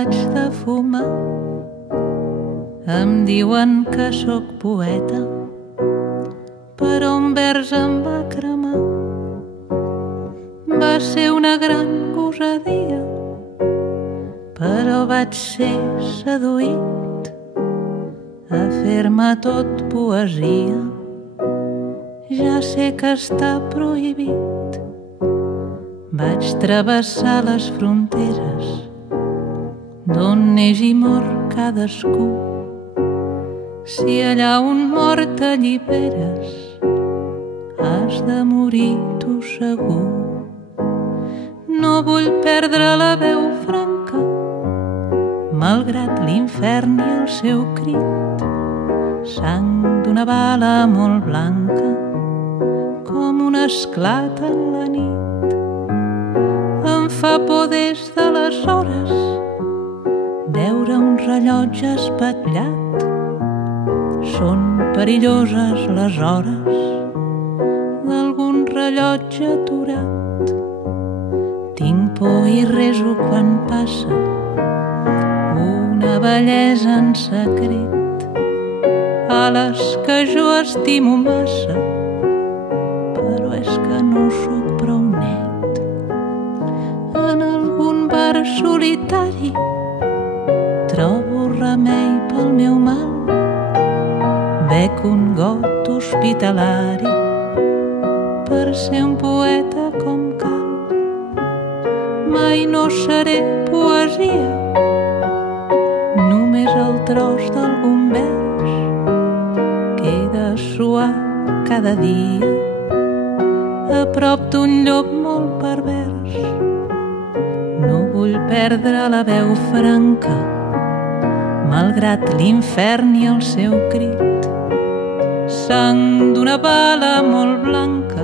vaig de fumar. Em diuen que sóc poeta, però un vers em va cremar. Va ser una gran gosadia, però vaig ser seduït a fer-me tot poesia. Ja sé que està prohibit. Vaig travessar les fronteres d'on neix i mor cadascú. Si allà un mort t'alliberes, has de morir tu segur. No vull perdre la veu franca, malgrat l'infern i el seu crit. Sang d'una bala molt blanca, com un esclat en la nit. Em fa por des d'aleshores veure un rellotge espatllat. Són perilloses les hores d'algun rellotge aturat. Tinc por i reso quan passa una bellesa en secret, ales que jo estimo massa, però és que no sóc prou net. En algun bar solitari trobo remei pel meu mal. Bec un got hospitalari per ser un poeta com cal. Mai no seré poesia, només el tros d'algun vers que he de suar cada dia a prop d'un llop molt pervers. No vull perdre la veu franca, malgrat l'infern i el seu crit. Sang d'una bala molt blanca,